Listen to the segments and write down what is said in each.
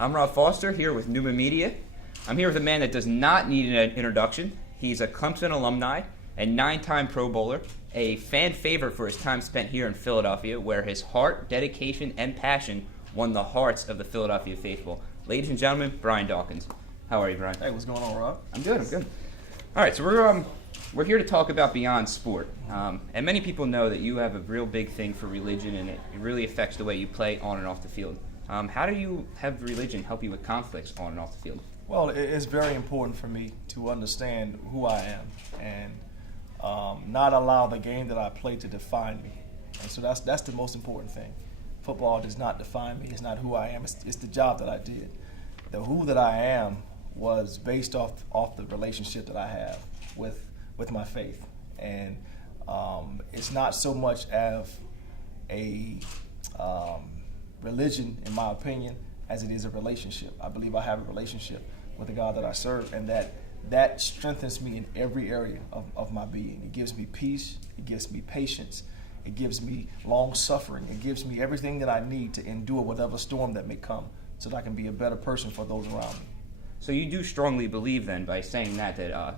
I'm Rob Foster here with Neumann Media. I'm here with a man that does not need an introduction. He's a Clemson alumni, a 9-time Pro Bowler, a fan favorite for his time spent here in Philadelphia, where his heart, dedication, and passion won the hearts of the Philadelphia faithful. Ladies and gentlemen, Brian Dawkins. How are you, Brian? Hey, what's going on, Rob? I'm good. All right, so we're here to talk about beyond sport. And many people know that you have a real big thing for religion, and it really affects the way you play on and off the field. How do you have religion help you with conflicts on and off the field? Well, it's very important for me to understand who I am and not allow the game that I play to define me. And so that's the most important thing. Football does not define me. It's not who I am. It's the job that I did. The who that I am was based off the relationship that I have with my faith. And it's not so much as a religion, in my opinion, as it is a relationship. I believe I have a relationship with the God that I serve, and that strengthens me in every area of my being. It gives me peace, it gives me patience, it gives me long suffering, it gives me everything that I need to endure whatever storm that may come so that I can be a better person for those around me. So you do strongly believe then, by saying that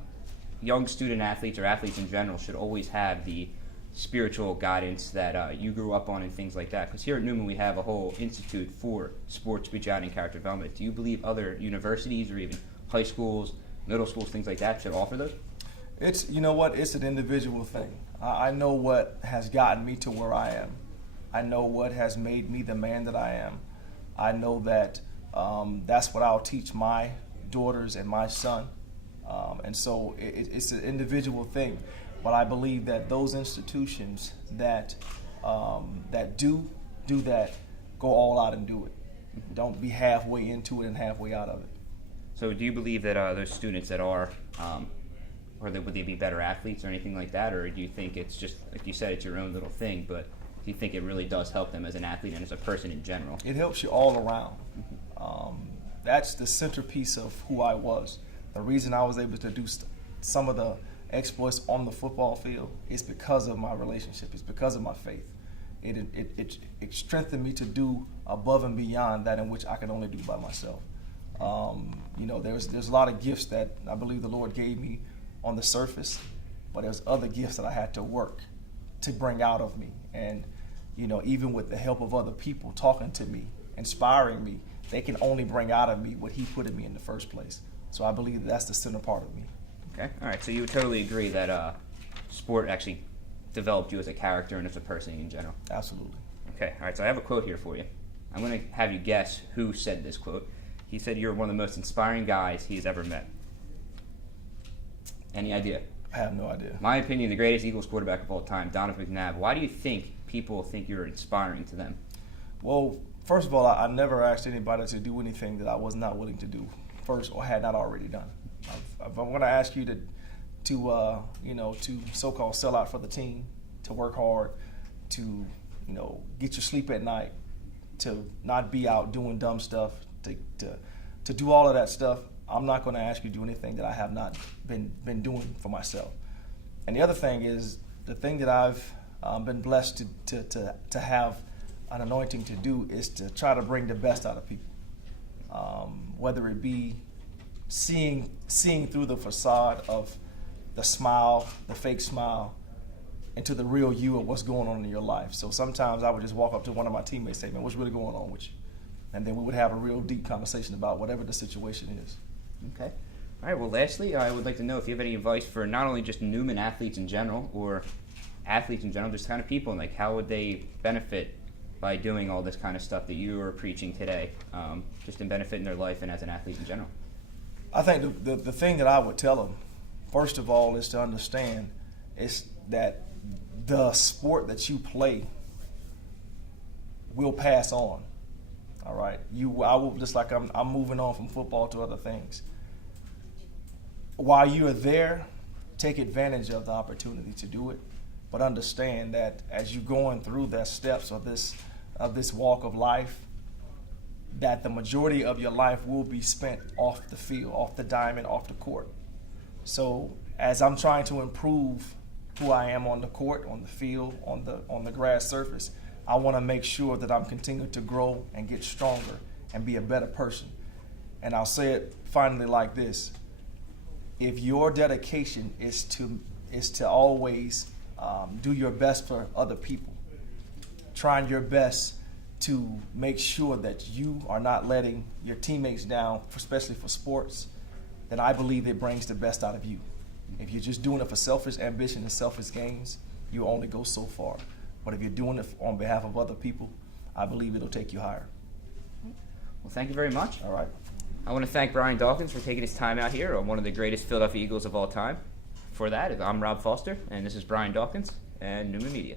young student athletes or athletes in general should always have the spiritual guidance that you grew up on and things like that. Because here at Neumann we have a whole institute for sports, spirituality, and character development. Do you believe other universities or even high schools, middle schools, things like that should offer those? It's, you know what, it's an individual thing. I know what has gotten me to where I am. I know what has made me the man that I am. I know that that's what I'll teach my daughters and my son. And so it's an individual thing. But I believe that those institutions that do that go all out and do it. Don't be halfway into it and halfway out of it. So do you believe that those students that are, would they be better athletes or anything like that? Or do you think it's just, like you said, it's your own little thing, but do you think it really does help them as an athlete and as a person in general? It helps you all around. That's the centerpiece of who I was. The reason I was able to do some of the exploits on the football field is because of my relationship. It's because of my faith. It strengthened me to do above and beyond that in which I could only do by myself. There's a lot of gifts that I believe the Lord gave me on the surface, but there's other gifts that I had to work to bring out of me. And even with the help of other people talking to me, inspiring me, they can only bring out of me what He put in me in the first place. So I believe that's the center part of me. Okay, all right. So you would totally agree that sport actually developed you as a character and as a person in general? Absolutely. Okay, all right. So I have a quote here for you. I'm going to have you guess who said this quote. He said you're one of the most inspiring guys he's ever met. Any idea? I have no idea. My opinion, the greatest Eagles quarterback of all time, Donovan McNabb. Why do you think people think you're inspiring to them? Well, first of all, I never asked anybody to do anything that I was not willing to do first or had not already done. If I'm going to ask you to so-called sell out for the team, to work hard, to get your sleep at night, to not be out doing dumb stuff, to do all of that stuff, I'm not going to ask you to do anything that I have not been doing for myself. And the other thing is, the thing that I've been blessed to have an anointing to do is to try to bring the best out of people, whether it be seeing through the facade of the smile, the fake smile, into the real you of what's going on in your life. So sometimes I would just walk up to one of my teammates and say, "Man, what's really going on with you?" And then we would have a real deep conversation about whatever the situation is. Okay. All right, well, lastly, I would like to know if you have any advice for not only just Neumann athletes in general, or athletes in general, just kind of people, and like how would they benefit by doing all this kind of stuff that you are preaching today, just in benefiting their life and as an athlete in general? I think the thing that I would tell them, first of all, is to understand is that the sport that you play will pass on. All right, I will, just like I'm moving on from football to other things. While you are there, take advantage of the opportunity to do it, but understand that as you're going through the steps of this walk of life, that the majority of your life will be spent off the field, off the diamond, off the court. So as I'm trying to improve who I am on the court, on the field, on the grass surface, I want to make sure that I'm continuing to grow and get stronger and be a better person. And I'll say it finally like this: if your dedication is to always do your best for other people, trying your best to make sure that you are not letting your teammates down, especially for sports, then I believe it brings the best out of you. If you're just doing it for selfish ambition and selfish gains, you only go so far. But if you're doing it on behalf of other people, I believe it'll take you higher. Well, thank you very much. All right. I want to thank Brian Dawkins for taking his time out here on one of the greatest Philadelphia Eagles of all time. For that, I'm Rob Foster, and this is Brian Dawkins and Neumann Media.